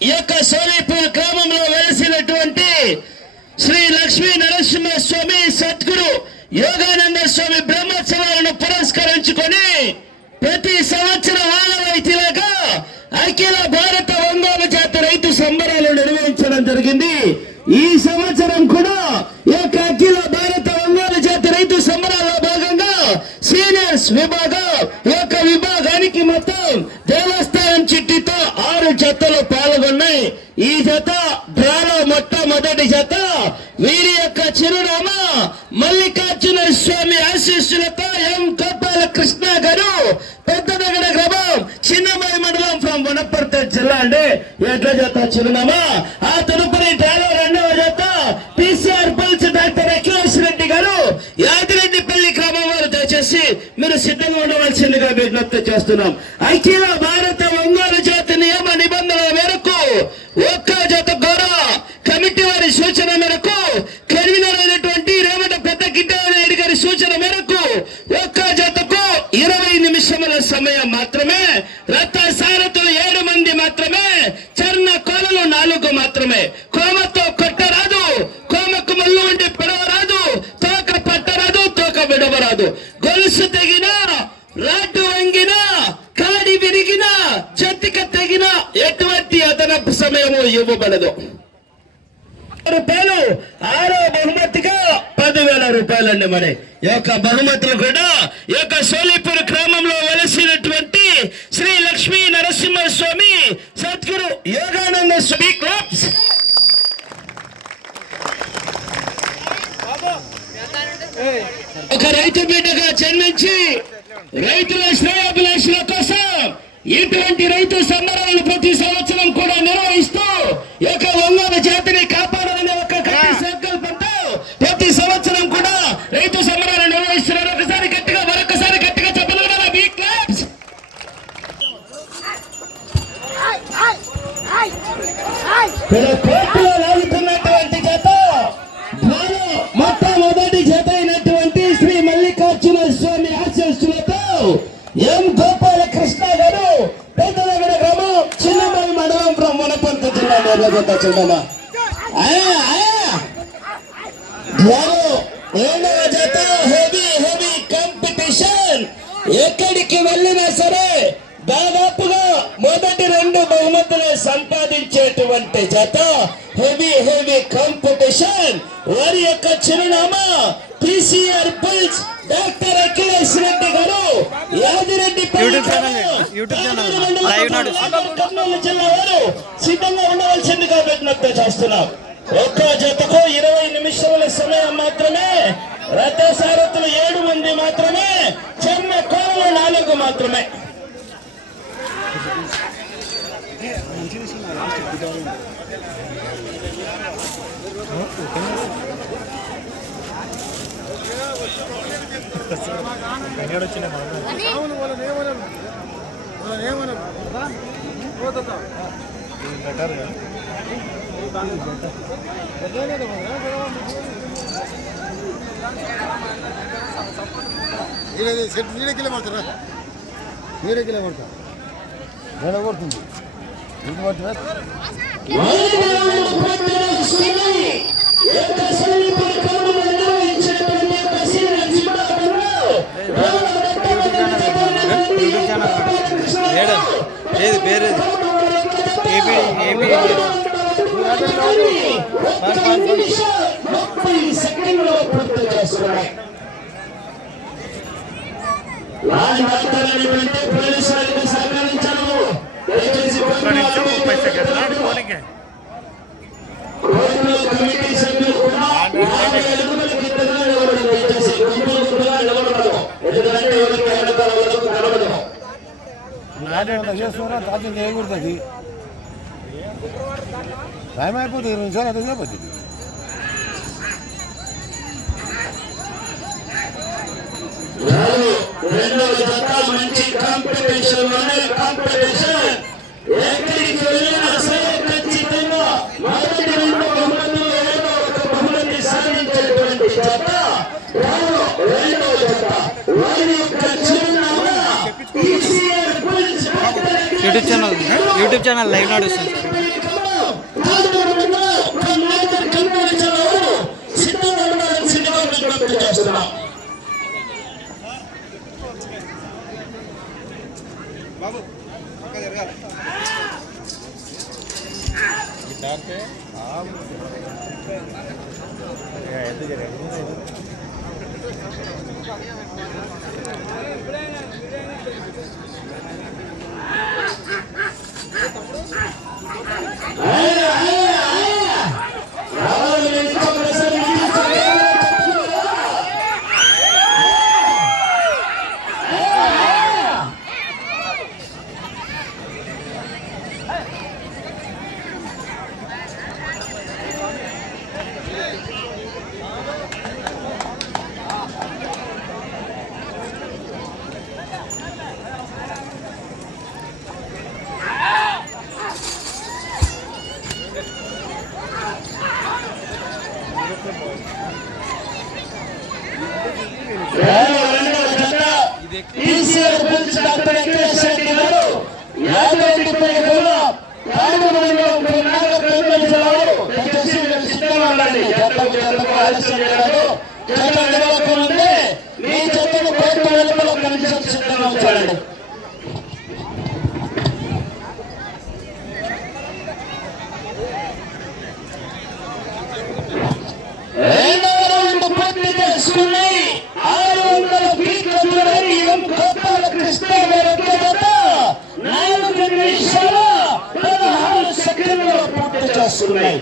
ఈ యొక్క సోనేపూర్ గ్రామంలో వెలిసినటువంటి శ్రీ లక్ష్మీ నరసింహ స్వామి సద్గురు యోగానంద స్వామి బ్రహ్మోత్సవాలను పురస్కరించుకొని ప్రతి సంవత్సరం ఆలవైతిలాగా అఖిల భారత వంగోల జాతి రైతు సంబరాలు నిర్వహించడం జరిగింది. ఈ సంవత్సరం కూడా ఈ యొక్క అఖిల భారత వంగోల జాతి రైతు సంబరాల్లో భాగంగా సీనియర్స్ విభాగం ఈ యొక్క విభాగానికి మొత్తం దేవస్థానం చిట్టితో ఆరు జతలు పాల్గొన్నాయి ఈ జత డ్రాలో మొట్టమొదటి జత వీరి యొక్క చిరునామా మల్లికార్జున స్వామి ఆశీస్సులతో ఎం గోపాల కృష్ణ గారు పెద్దదగడ గ్రామం చిన్నమయ మండలం ఫ్రం వనపర్తి జిల్లా అండి. ఎడ్ల జత చిరునామా. ఆ తదుపరి డ్రాలో రెండవ జత PCR pulse doctor Akhilesh Reddy గారు. యాదిరెడ్డిపల్లి గ్రామం వారు దయచేసి మీరు సిద్ధంగా ఉండవలసిందిగా విజ్ఞప్తి చేస్తున్నాం. అఖిల భారత ఇవ్వబడదు. రూపాయలు ఆరో బహుమతిగా పదివేల రూపాయలండి మరి. ఈ యొక్క బహుమతులు కూడా ఈ యొక్క సోలిపూర్ గ్రామంలో వెలసినటువంటి శ్రీ లక్ష్మీ నరసింహ స్వామి సద్గురు యోగానంద స్వామి క్లబ్స్ ఒక రైతు బిడ్డగా జన్మించి రైతుల శ్రేయాభిలాషుల కోసం ఇటువంటి రైతు సంబరాలు ప్రతి సంవత్సరం జిల్లా నేర్ల జత హెవీ హెవీ కాంపిటీషన్ ఎక్కడికి వెళ్ళినా సరే దాదాపుగా మొదటి రెండు బహుమతులు సంపాదించేటువంటి జత. హెవీ హెవీ కాంపిటీషన్ వారి యొక్క చిరునామా PCR pulse doctor Akhilesh Reddy గారు. యాదిరెడ్డి యూట్యూబ్ ఛానల్ లైవ్ జిల్లా వారు సిద్ధంగా విజ్ఞప్తి చేస్తున్నాం. ఒక్క జతకు ఇరవై నిమిషముల సమయం మాత్రమే రథ సారథులు ఏడు మంది మాత్రమే చెమ్మ కోరలు నాలుగు మాత్రమే. అవును వాళ్ళని ఏమనరు వాళ్ళని ఏమనరు పోతుందా సెట్ నీడకిలే పడతారా నీడకిలే పడతా నెల కొడుతుంది ఇది పడుతుందా యూట్యూబ్ ఛానల్ లేడు ఏది పేరేది ఏపీ ఏపీ ముప్పై సెకండ్లో పూర్తి చేస్తున్నాయి ముప్పై సెకండ్లు ఫోన్కి రోడ్డు కమిటీ సభ్యులు కూడా యాభై అడుగుల కిందగా నిలబడి దయచేసి గుంపులు గుంపులుగా నిలబడదు ఎందుకంటే ఎవరికి వెనకాల వాళ్ళకు కనబడదు చేస్తున్నా తాత చేయకూడదు టైం అయిపోతుంది ఇరవై నిమిషాలు అదే చేయబోతుంది రెండు రెండో జత మంచి కాంపిటీషన్లోనే YouTube channel YouTube channel live నడుస్తుంది. బాబు ఇప్పుడే ప్లేసులు ఉన్నాయి ఆరు వందల పీట్లు చూడని ఏం కొత్త కృష్ణ నాలుగు నిమిషాలు చేస్తున్నాయి.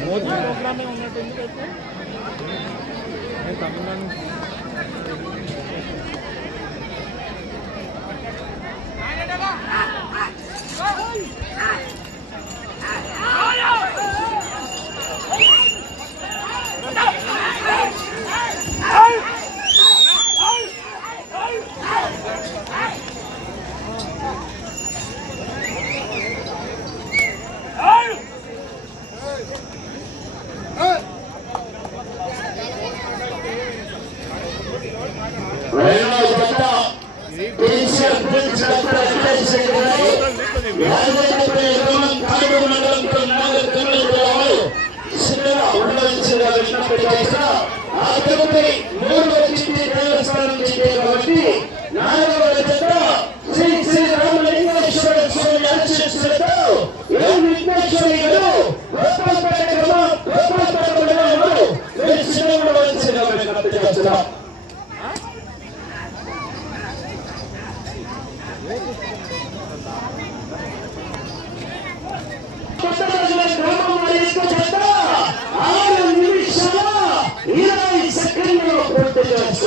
మోదీ ప్రోగ్రామే ఉన్నట్టుంది తమిళనాడు రెండో జత TCS prince doctor Akhilesh Reddy గారు రాజేంద్రప్రదేశ్ మండలం తాడూరు మండలంతో నాలుగు తొమ్మిది రావాలి సిద్ధంగా ఉండవలసిందిగా విన్నపడి చేసిన ఆ తదుపరి మూడు వచ్చింది దేవస్థానం చెందే కాబట్టి నాలుగు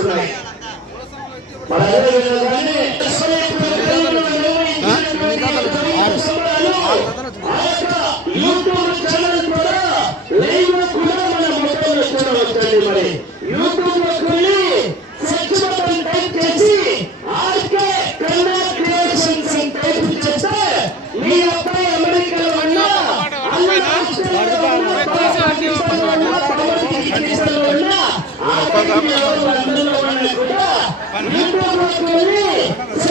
వస్తున్నాయి మన Yeah.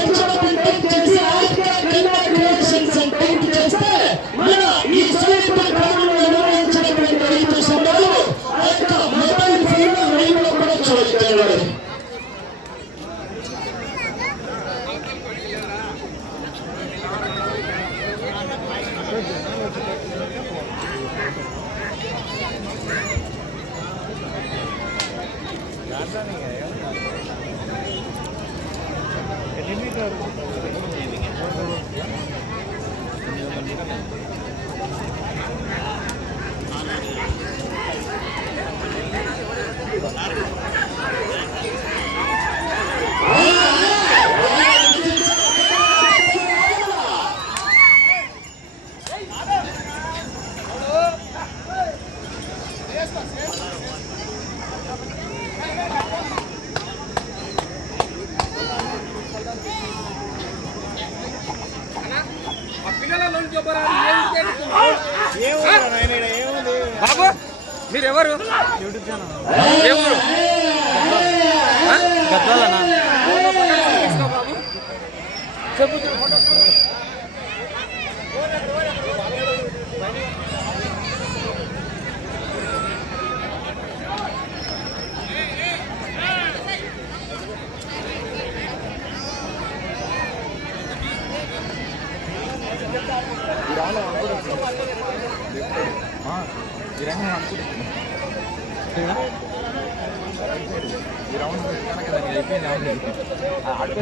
వారు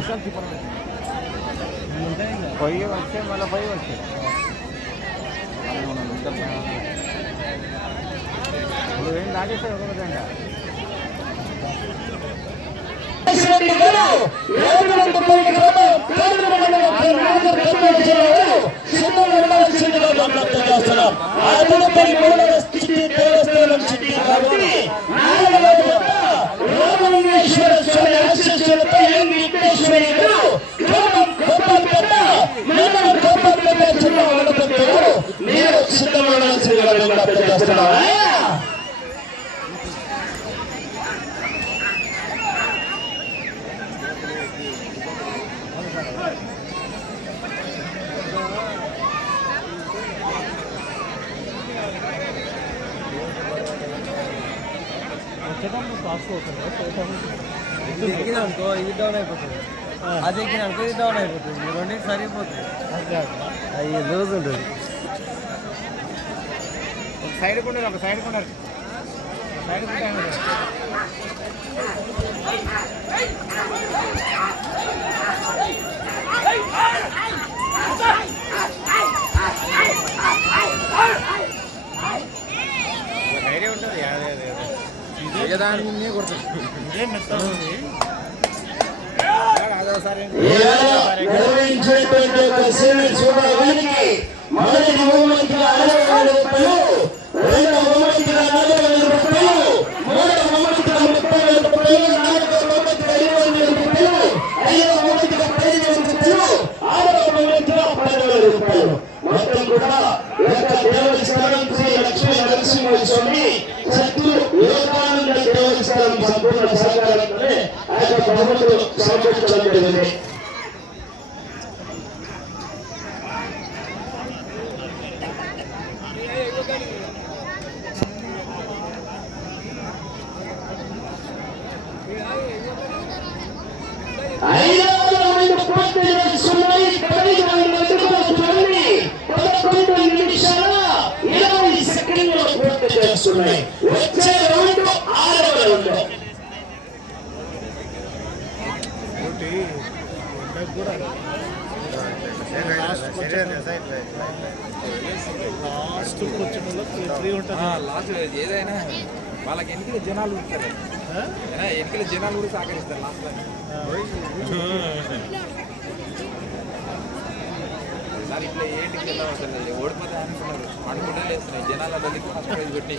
సిద్ధంగా ఉండాల్సిందిగా విజ్ఞప్తి చేస్తున్నాం. ఆదిలపల్లి మండల స్థితి దేవస్థానం సిద్ధి కాబట్టి రామలింగేశ్వర స్వామి ఆశీస్సులతో ఉండాల్సిందిగా విజ్ఞప్తి చేస్తున్నాం. ఇది ఎక్కినా అనుకో ఇది డౌన్ అయిపోతుంది. అది ఎక్కిన అనుకో ఇది డౌన్ అయిపోతుంది ఈ రెండింటి సరిపోతుంది అయ్యి లూజ్ ఉంటుంది ఒక సైడ్ కొండరు ఒక సైడ్ కొండరు సైడ్ కొంటారు ఐడియా ఉంటుంది అదే అదే దాన్ని కొడుతుంది ఇదే మెత్త అదోసారి నిర్వహించినటువంటి ఒక సీనియర్ చూడడానికి మొదటి బహుమతిగా చూడండి జరిగింది నిమిషాల ఇరవై సెకండ్లు పూర్తి చేస్తున్నాయి. వచ్చే రౌండ్ ఆరవ రౌండ్. లాస్ట్ లాస్ట్ ఏదైనా వాళ్ళకి ఎన్నికల జనాలు ఉంటారు ఎన్నికల జనాలు కూడా సహకరిస్తారు లాస్ట్ సార్ ఇట్లా ఏంటికి వెళ్ళాం అసలు ఓడిపోతే అనుకున్నారు అనుకుంటే లేదు జనాలు అల్లకి ఫస్ట్ ప్రైజ్ పెట్టి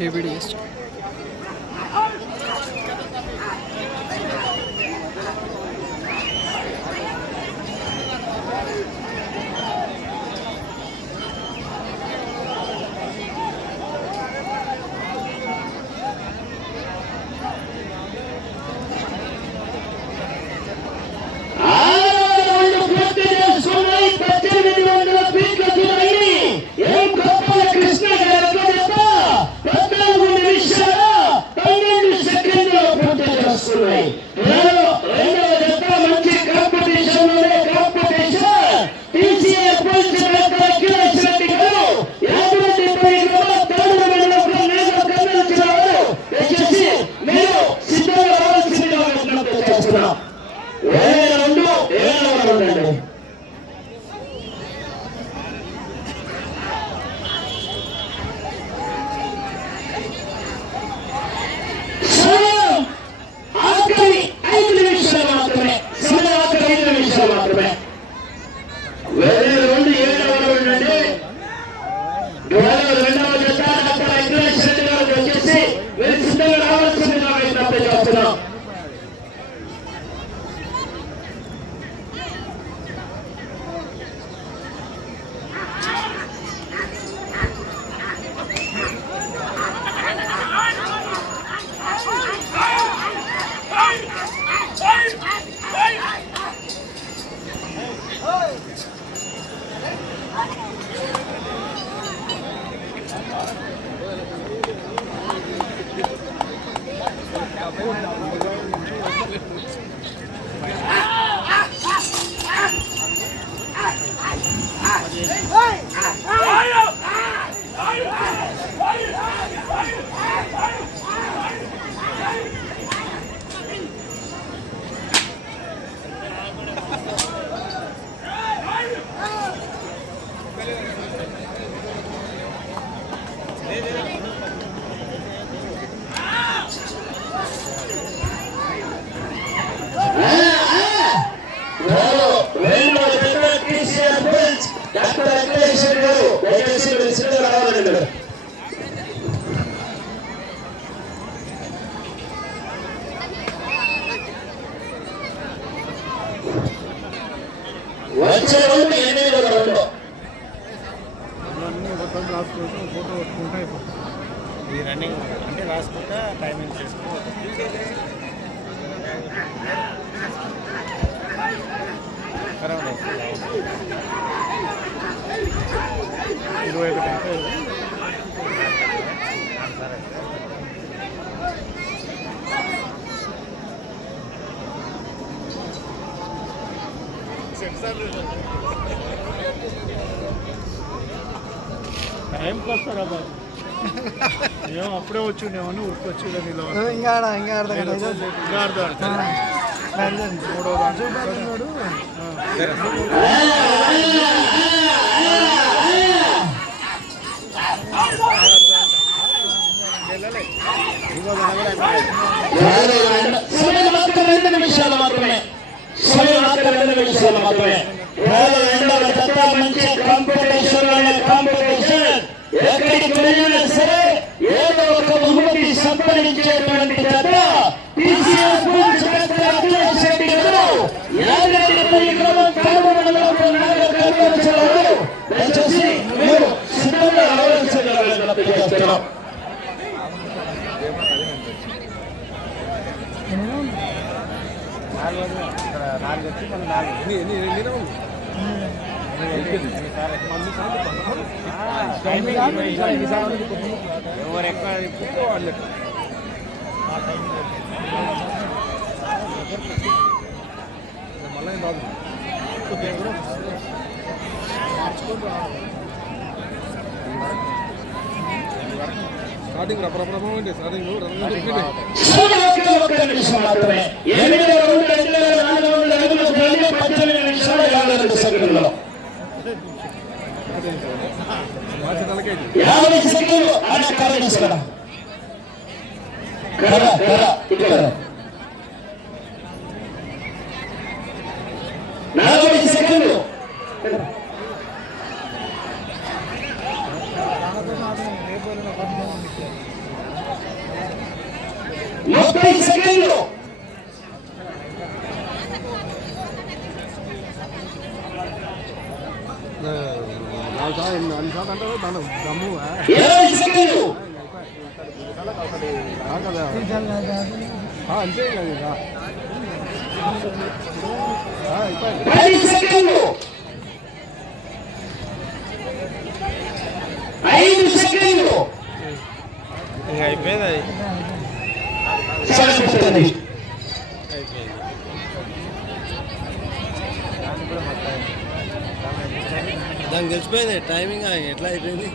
KBD is మాత్రమే వేల రెండు ఏడవ రెండు అండి Ah! సిద్ధంగా రావాలండి మీరు వచ్చే రెండు ఎనిమిది ఒక రెండు అన్నీ మొత్తం రాసుకోవచ్చు ఫోటో కొట్టుకుంటే అయిపోతుంది ఈ రన్నింగ్ అంటే రాసుకుంటా టైమింగ్ చేసుకోవచ్చు ఇరవై ఒకటి అంటే టైంకి వస్తారా బాబు ఏమో అప్పుడే వచ్చి ఉండేవని ఉరికొచ్చి ఇలా ఇంకా ఇంకా ఆడ ఇంకా అర్థం మూడో నిమిషాలు మాత్రమే సమయం మాత్రం రెండు నిమిషాలు మాత్రమే వేల రెండవ జత మంచి కాంపిటీషన్లోనే కాంపిటీషన్ ఎక్కడికి వెళ్ళినా సరే ఏదో ఒక బహుమతి సంపాదించేటువంటి జత TCS police doctor Akhilesh Reddy గారు యాదగిరిపల్లి గ్రామం కాలువలలో నాలుగు కర్మచారులు దయచేసి మీరు సిద్ధంగా రావాల్సిందిగా విజ్ఞప్తి చేస్తున్నాం నాలుగు వందలు. ఇక్కడ ఎవరు ఎక్కువ తిప్పితే వాళ్ళు స్టార్టింగ్ రపరపరమ అంటే స్టార్టింగ్ ఒక్క నిమిషం మాత్రమే. ఎనిమిది రెండు రెండు వేల నాలుగు వందల అడుగులకు వెళ్ళి పద్దెనిమిది నిమిషాలు యాభై రెండు సెకండ్లలో యాభై సెకండ్లు అన్న కాలేజ్ కదా కదా కర్ర ఇక్కడ నలభై సెకండ్లు ముప్పై సెకండ్లు నాలుగు సార్లు ఎన్ని- దాని దమ్ము కదా అంతే కదా అయిపోయింది పది సెకండ్లు ఐదు సెకండ్లు ఇంకా అయిపోయింది అది సరిపోతుంది అయిపోయింది దానికి తెలిసిపోయింది టైమింగ్ ఎట్లా అయిపోయింది?